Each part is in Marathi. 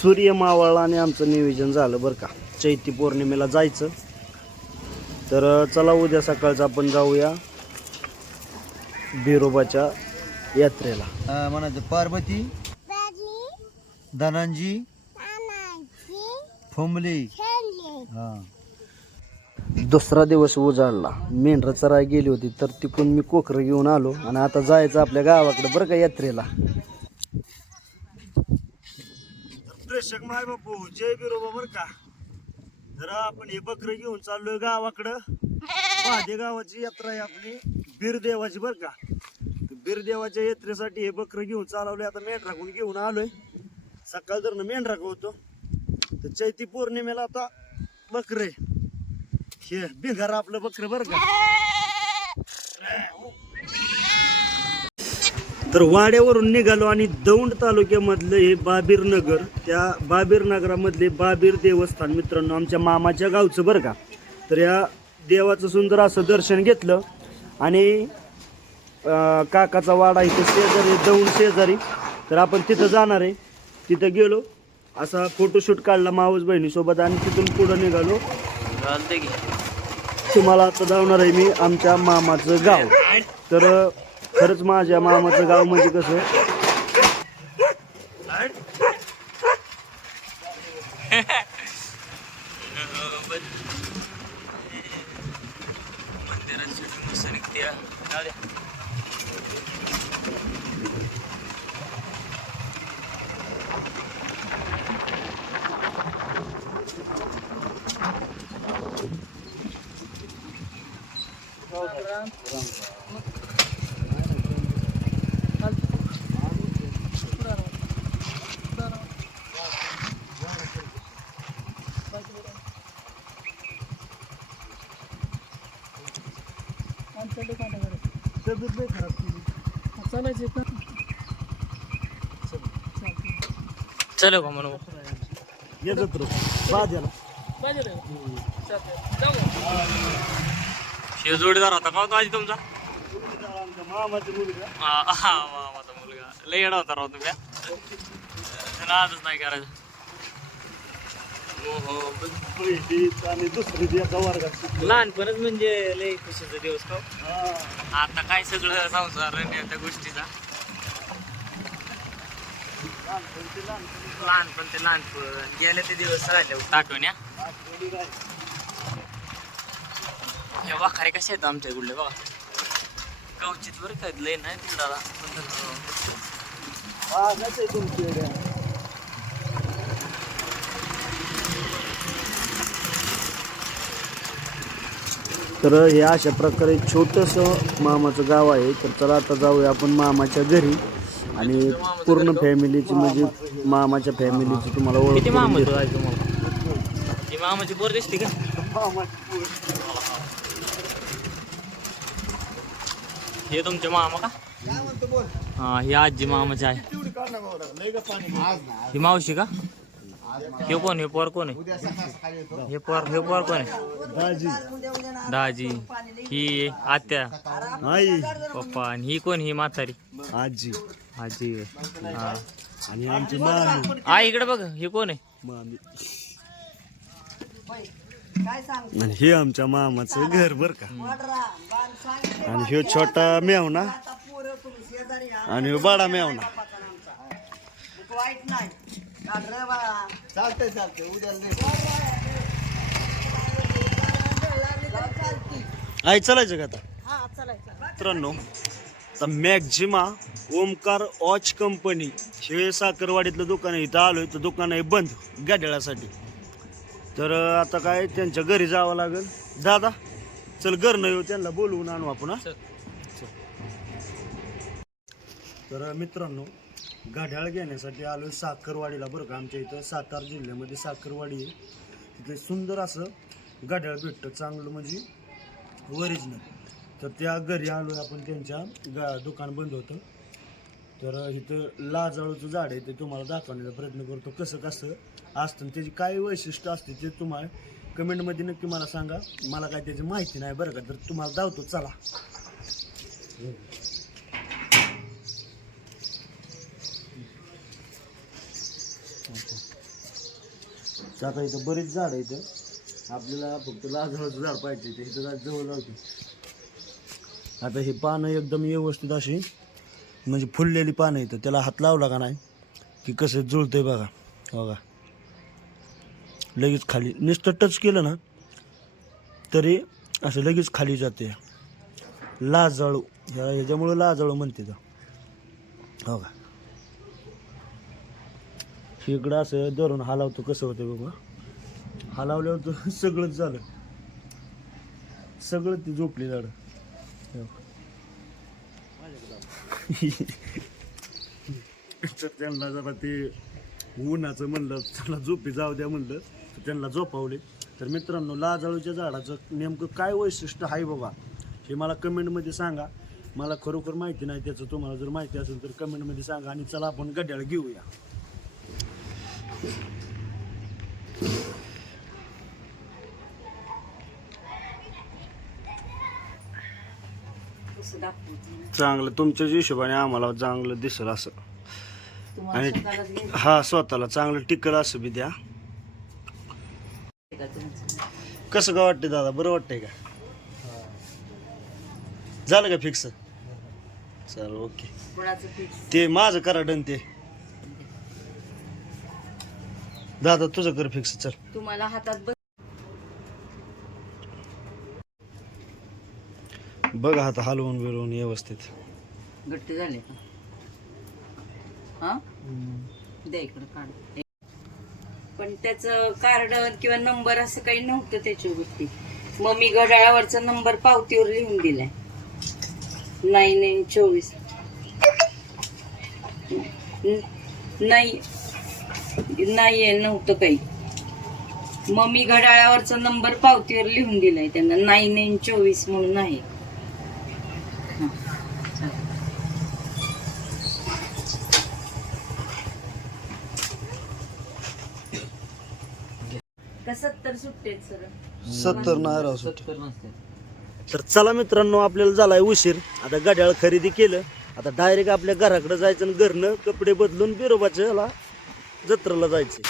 सूर्य मावळला आणि आमचं नियोजन झालं बरं का. चैती पौर्णिमेला जायचं. तर चला उद्या सकाळचं आपण जाऊया बिरोबाच्या यात्रेला. म्हणायचं पार्वती धनांजी फुमली. हा. दुसरा दिवस उजाडला मेंढरा चराय गेली होती तर तिकडून मी कोकरं घेऊन आलो आणि आता जायचं आपल्या गावाकडे बरं का यात्रेला. दर्शक माय बापू जय बिरोबा बर का. जरा आपण हे बकरं घेऊन चाललोय गावाकडं. माझे गावाची यात्रा आहे आपली. बीरदेवाची बर का. बीरदेवाच्या यात्रेसाठी हे बकरं घेऊन चालवले आता मेंढराकडून घेऊन आलोय. सकाळ जर मेंढराक होतो. तर चैती पौर्णिमेला आता बकरे हे बिघार आपलं बकरं बर का. तर वाड्यावरून निघालो आणि दौंड तालुक्यामधलं हे बाबीर नगर त्या बाबीर नगरामधले बाबीर देवस्थान मित्रांनो आमच्या मामाच्या गावचं बरं का? तर या देवाचं सुंदर असं दर्शन घेतलं आणि काकाचा वाडा इथं शेजारी दौंड शेजारी. तर आपण तिथं जाणार आहे. तिथं गेलो असा फोटोशूट काढला मावस बहिणीसोबत आणि तिथून पुढं निघालो. तुम्हाला आता जाणार आहे मी आमच्या मामाचं गाव. तर खरंच माझ्या मामाचं गाव म्हणजे कसं मंदिरात शूटिंग मस्त निघते हा. जाऊ द्या. तब्येत नाही खराब केली. चलो का म्हणू येतात जत्रो शिव जोडीदार होता का हो आजी तुमचा मुलगा हा हा, मामाचा मुलगा लय येडा होता राव तुम्ही हा. नादच नाही करायचं हो हो पहिलीच आणि दुसरी एका वर्गात शिकलो. लहानपणच म्हणजे लय खुशीचा दिवस का हो? हा. आता काय सगळं संसार आणि त्या गोष्टीचा लहानपण ते लहानपण गेले ते दिवस राहिले ताटवण्या आठवणी राहिली. हे वाखारे कसे आहेत आमच्या गुडले बघा कवचित बरं काय लय नाही हा, आहे तुमची तर हे अशा प्रकारे छोटंसं मामाचं गाव आहे. तर चला आता जाऊया आपण मामाच्या घरी. आणि पूर्ण फॅमिलीची म्हणजे मामाच्या फॅमिलीची तुम्हाला ओळख किती करून मामा देतो. आहे तुम्हाला? मामाची पोर दिसते का? हे तुमचे मामा का? हा ही आजी मामाची आहे. ही मावशी का? हे कोण हे पोर कोण आहे? हे पोर हे पोर कोण आहे? दाजी. दाजी. ही आत्या. आई. पप्पा. आणि ही कोण ही म्हातारी? आजी. आजी आहे. हा. आणि आमची मामी. आ इकडे बघ. हे कोण आहे? मामी. आणि हे आमच्या मामाचं घर बर का? आणि ह्यो छोटा मेवना आणि ह्यो बडा मेवना चालतंय चालतंय. उद्या आई चालायचं का आता? मित्रांनो आता मॅक्झिमा ओमकार वॉच कंपनी हे साखरवाडीतलं दुकान आहे. इथं आलोय तर दुकान आहे बंद गाड्यासाठी तर आता काय त्यांच्या घरी जावं लागेल. दादा चल घर नाही येऊ त्यांना बोलवून आणू आपण चल. तर मित्रांनो घड्याळ घेण्यासाठी आलो साखरवाडीला बरं का. आमच्या इथं सातारा जिल्ह्यामध्ये साखरवाडी आहे. तिथे सुंदर असं घड्याळ भेटतं चांगलं म्हणजे ओरिजिनल तर त्या घरी आलो आपण त्यांच्या गा दुकान बंद होतं. तर इथं लाजाळूचं झाड आहे ते तुम्हाला दाखवण्याचा प्रयत्न करतो कसं कसं असतं आणि त्याची काय वैशिष्ट्य असते ते तुम्हाला कमेंटमध्ये नक्की मला सांगा. मला काय त्याची माहिती नाही बरं का तर तुम्हाला धावतो चला. आता इथं बरीच झाड आहे इथं आपल्याला फक्त लाजळाचं झाड पाहिजे ते इथं जवळ लावते आता हे पानं एकदम व्यवस्थित अशी म्हणजे फुललेली पानं इथं त्याला हात लावला का नाही की कसं जुळतंय बघा. बघा. लगेच खाली नुसतं टच केलं ना तरी असं लगेच खाली जाते. लाजाळू. ह्या ह्याच्यामुळं लाजाळू म्हणते तर हो का इकडं असं धरून हलावतो कसं होतं बघा. हलावल्यावर तर सगळंच झालं. सगळं ती झोपली झाड. तर त्यांना जरा ते उन्हाचं म्हणलं त्यांना झोपी जाऊ द्या म्हणलं तर त्यांना झोपावले. तर मित्रांनो लाजाळूच्या झाडाचं नेमकं काय वैशिष्ट्य आहे बाबा हे मला कमेंटमध्ये सांगा. मला खरोखर माहिती नाही त्याचं तुम्हाला जर माहिती असेल तर कमेंटमध्ये सांगा आणि चला आपण गड्याळ घेऊया. चांगलं तुमच्याच हिशोबाने आम्हाला चांगलं दिसेल असं. आणि हा स्वतःला चांगलं टिकल असं बी द्या. कसं का वाटतंय दादा? बरं वाटतंय का? झालं का फिक्स चल ओके. ते माझं करा डन ते. दादा तुझं कर फिक्स चल. तुम्हाला हातात बस बघ आता हलवून बिलवून व्यवस्थित. घट्ट झाले का? हा? द्या इकडं पण त्याचं कार्ड किंवा नंबर असं काही नव्हतं त्याच्यावरती मग मी घड्याळावरचा नंबर पावतीवर लिहून दिलाय. नाईन नाईन चोवीस. न- नाही नव्हतं काही. मग मी घड्याळावरचा नंबर पावतीवर लिहून दिलाय त्यांना. नाईन नाईन चोवीस म्हणून आहे. हा, सत्तर सुट्टेत सर? सत्तर नाही राव तर चला मित्रांनो आपल्याला झालाय उशीर. आता गड्याळ खरेदी केलं. आता डायरेक्ट आपल्या घराकडे जायचं आणि घरनं कपडे बदलून बिरोबाच्या ह्याला जत्रेला जायचे.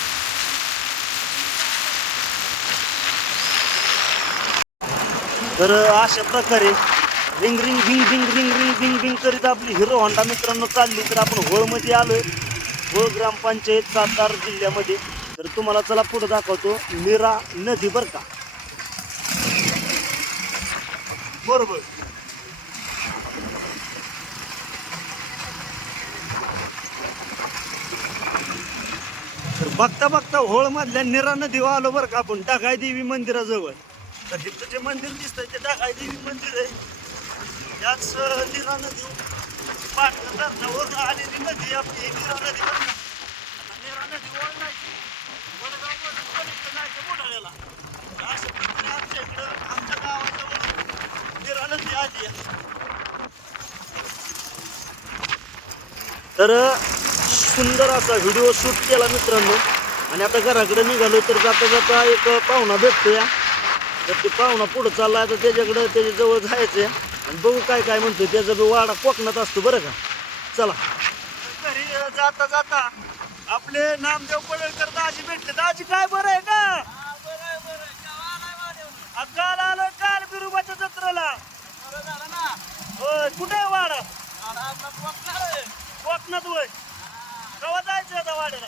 तर अशा प्रकारे रिंग रिंग भिंग भिंग रिंग रिंग भिंग भिंग करीत आपली हिरो होंडा मित्रांनो चालली. तर आपण होळमध्ये आलो होळ ग्रामपंचायत सातारा जिल्ह्यामध्ये. तर तुम्हाला चला पुढे दाखवतो. मीरा नदी बरं का? बरोबर. बघता बघता होळ मधल्या निरा नदी आलो बरं का आपण. टाकाय देवी मंदिराजवळ. तर इथं जे मंदिर दिसतंय ते टाकाय देवी मंदिर आहे. याच निरा नदी पाटणं धरणावरून आलेली नदी आपली. ही निरा नदी बरं का निरा नदी ओळखायची वडगावमधून पलीकडे जायचं आमच्या इकडं आमच्या गावाजवळ निरा नदी आली तर सुंदर असा व्हिडिओ शूट केला मित्रांनो. आणि आता घराकडे निघालो तर जाता जाता एक पाहुणा भेटतो या तर ते पाहुणा पुढं चालला तर त्याच्याकडं त्याच्याजवळ जायचं आणि बघू काय काय म्हणतो त्याचा बी वाडा कोकणात असतो बरं का. चला. घरी जाता जाता. आपले नामदेव पडळकर दाजी भेटले. दाजी काय बरं आहे का? काल आलो काल बिरुबाच्या जत्रेला. होय कुठे आहे वाडा? कोकणात होय. कवा जायचं आता वाड्याला.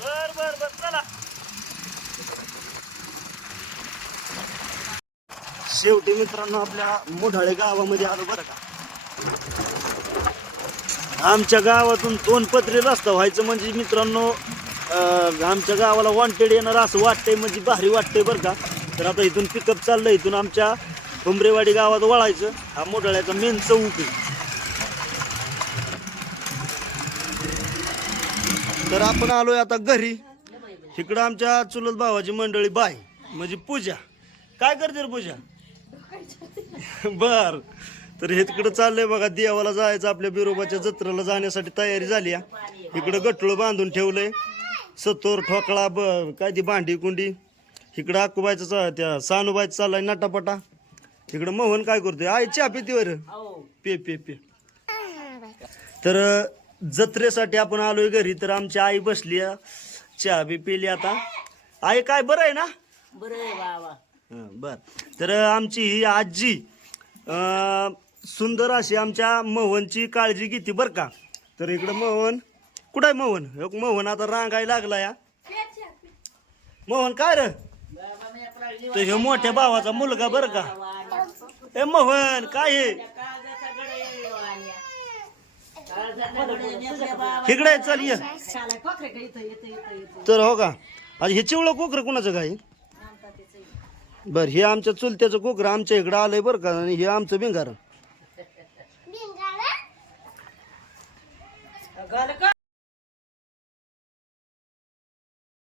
बर बर बर चला. शेवटी मित्रांनो आपल्या मोढाळे गावामध्ये आलो बरं का. आमच्या गावातून दोन पत्रे रस्ता व्हायचं म्हणजे मित्रांनो आमच्या गावाला वॉन्टेड येणार असं वाटतंय म्हणजे भारी वाटतंय बरं का. तर आता इथून पिकअप चाललं इथून आमच्या भुमरेवाडी गावात वळायचं. हा मोढाळ्याचा मेन चौक आहे. तर आपण आलोय आता घरी. इकडं आमच्या चुलत भावाची मंडळी बाय म्हणजे पूजा. काय करते रे पूजा? बर. तर हे तिकडं चाललंय बघा देवाला जायचं आपल्या बिरोबाच्या जत्रेला जाण्यासाठी तयारी झाली. इकडं गटळं बांधून ठेवलंय. सत्तोर ठोकळा ब काय ती भांडी कुंडी. इकडं आकुबायचं त्या सानुबाईचं चाललाय नटापटा. इकडं मोहन काय करतोय? आई चहा पितीवर पे पे पे. तर जत्रेसाठी आपण आलोय घरी तर आमची आई बसली चहा बी पिली आता. आई काय बरं आहे ना? बरं आहे बाबा. हं, बर. तर आमची ही आजी अं, सुंदर अशी आमच्या मोहनची काळजी घेते बर का? तर इकडं मोहन कुठं आहे मोहन? हे मोहन आता रांगायला लागला या. मोहन काय रे? तो हे मोठ्या भावाचा मुलगा बर का? ए मोहन काय हे? इकडे चल ये. तर हो का? आज हे चिवळं कोकर कुणाचं काय बर हे आमच्या चुलत्याचं कोकर आमच्या इकडं आलंय बरं का? आणि हे आमचं बिंगार का